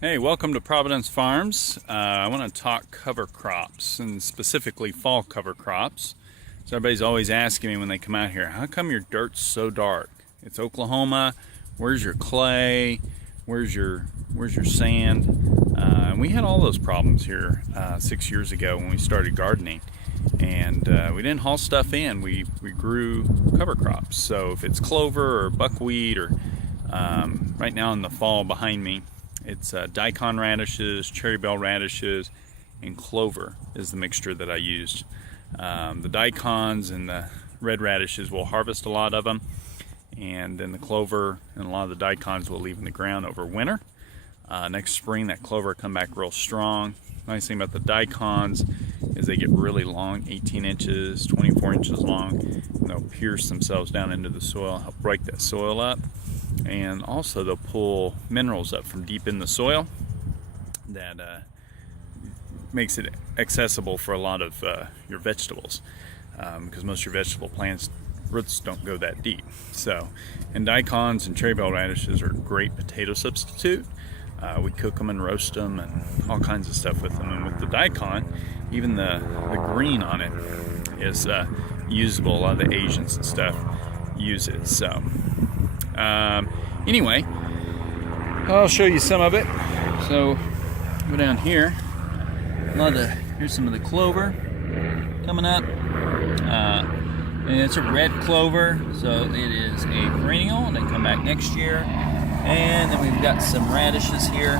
Hey, welcome to Providence Farms. I want to talk cover crops, and specifically fall cover crops. So everybody's always asking me when they come out here, how come your dirt's so dark? It's Oklahoma. Where's your clay? Where's your sand? And we had all those problems here 6 years ago when we started gardening. And we didn't haul stuff in. We grew cover crops. So if it's clover or buckwheat or right now in the fall behind me, it's daikon radishes, cherry bell radishes, and clover is the mixture that I used. The daikons and the red radishes, we'll harvest a lot of them, and then the clover and a lot of the daikons we'll leave in the ground over winter. Next spring, that clover will come back real strong. Nice thing about the daikons is they get really long, 18 inches, 24 inches long, and they'll pierce themselves down into the soil, help break that soil up. And also they'll pull minerals up from deep in the soil that makes it accessible for a lot of your vegetables, because most of your vegetable plants roots don't go that deep. So, and daikons and cherry bell radishes are a great potato substitute. We cook them and roast them and all kinds of stuff with them. And with the daikon, even the green on it is usable. A lot of the Asians and stuff use it. So anyway, I'll show you some of it. So go down here. Here's some of the clover coming up. And it's a red clover, so it is a perennial, and they come back next year. And then we've got some radishes here.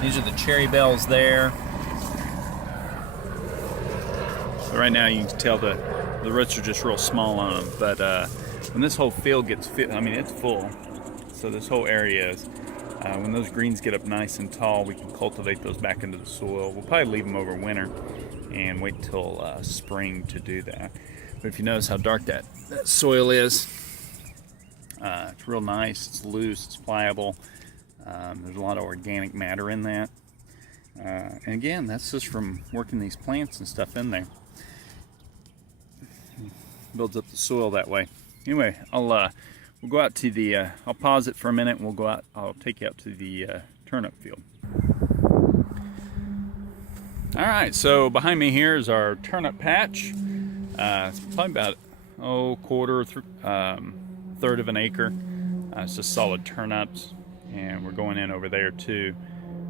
These are the cherry bells there. So right now you can tell the roots are just real small on them, but when this whole field gets fit, I mean it's full, so this whole area is, when those greens get up nice and tall, we can cultivate those back into the soil. We'll probably leave them over winter and wait till spring to do that. But if you notice how dark that soil is, it's real nice, it's loose, it's pliable. There's a lot of organic matter in that. And again, that's just from working these plants and stuff in there. Builds up the soil that way. Anyway, we'll go out to the, I'll pause it for a minute and we'll go out, I'll take you out to the turnip field. Alright, so behind me here is our turnip patch. It's probably about, third of an acre. It's just solid turnips, and we're going in over there too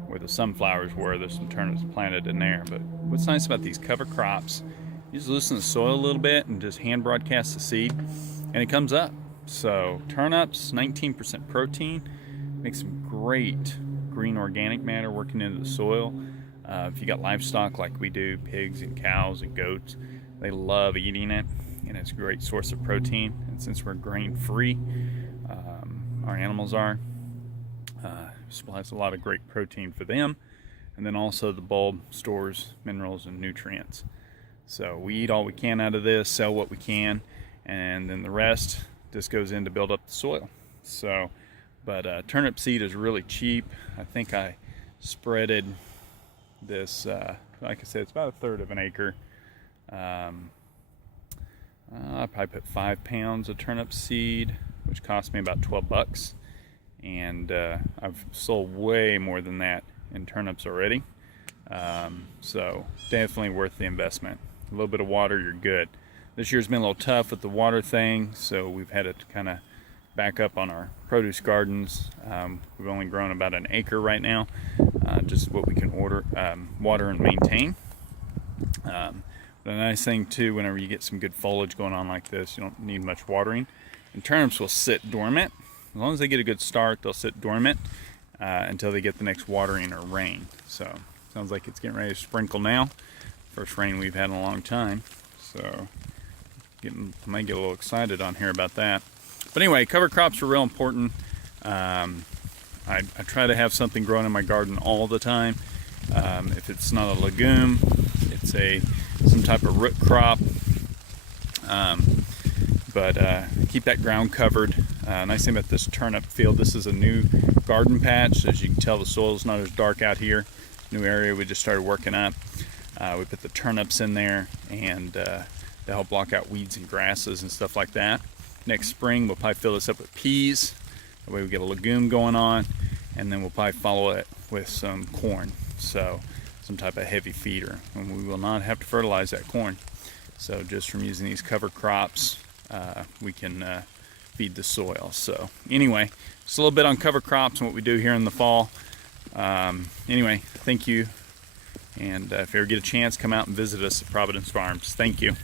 where the sunflowers were. There's some turnips planted in there. But what's nice about these cover crops, you just loosen the soil a little bit and just hand broadcast the seed and it comes up. So turnips, 19% protein, makes some great green organic matter working into the soil. If you got livestock like we do, pigs and cows and goats, they love eating it, and it's a great source of protein. And since we're grain free, our animals are, supplies a lot of great protein for them. And then also the bulb stores minerals and nutrients. So we eat all we can out of this, sell what we can, and then the rest just goes in to build up the soil. So, but turnip seed is really cheap. I think I spreaded this, like I said, it's about a third of an acre. I probably put 5 pounds of turnip seed, which cost me about $12. And I've sold way more than that in turnips already. So definitely worth the investment. A little bit of water, you're good. This year's been a little tough with the water thing, so we've had to kind of back up on our produce gardens. We've only grown about an acre right now, just what we can water and maintain. The nice thing too, whenever you get some good foliage going on like this, you don't need much watering. And turnips will sit dormant. As long as they get a good start, they'll sit dormant until they get the next watering or rain. So sounds like it's getting ready to sprinkle now. First rain we've had in a long time. So I might get a little excited on here about that. But anyway, cover crops are real important. I try to have something growing in my garden all the time. If it's not a legume, it's some type of root crop. But keep that ground covered. Nice thing about this turnip field, this is a new garden patch. As you can tell, the soil's not as dark out here. New area we just started working up. We put the turnips in there, and they help block out weeds and grasses and stuff like that. Next spring, we'll probably fill this up with peas. That way we get a legume going on, and then we'll probably follow it with some corn, so some type of heavy feeder, and we will not have to fertilize that corn. So just from using these cover crops, we can feed the soil. So anyway, just a little bit on cover crops and what we do here in the fall. Anyway, thank you, and if you ever get a chance, come out and visit us at Providence Farms. Thank you.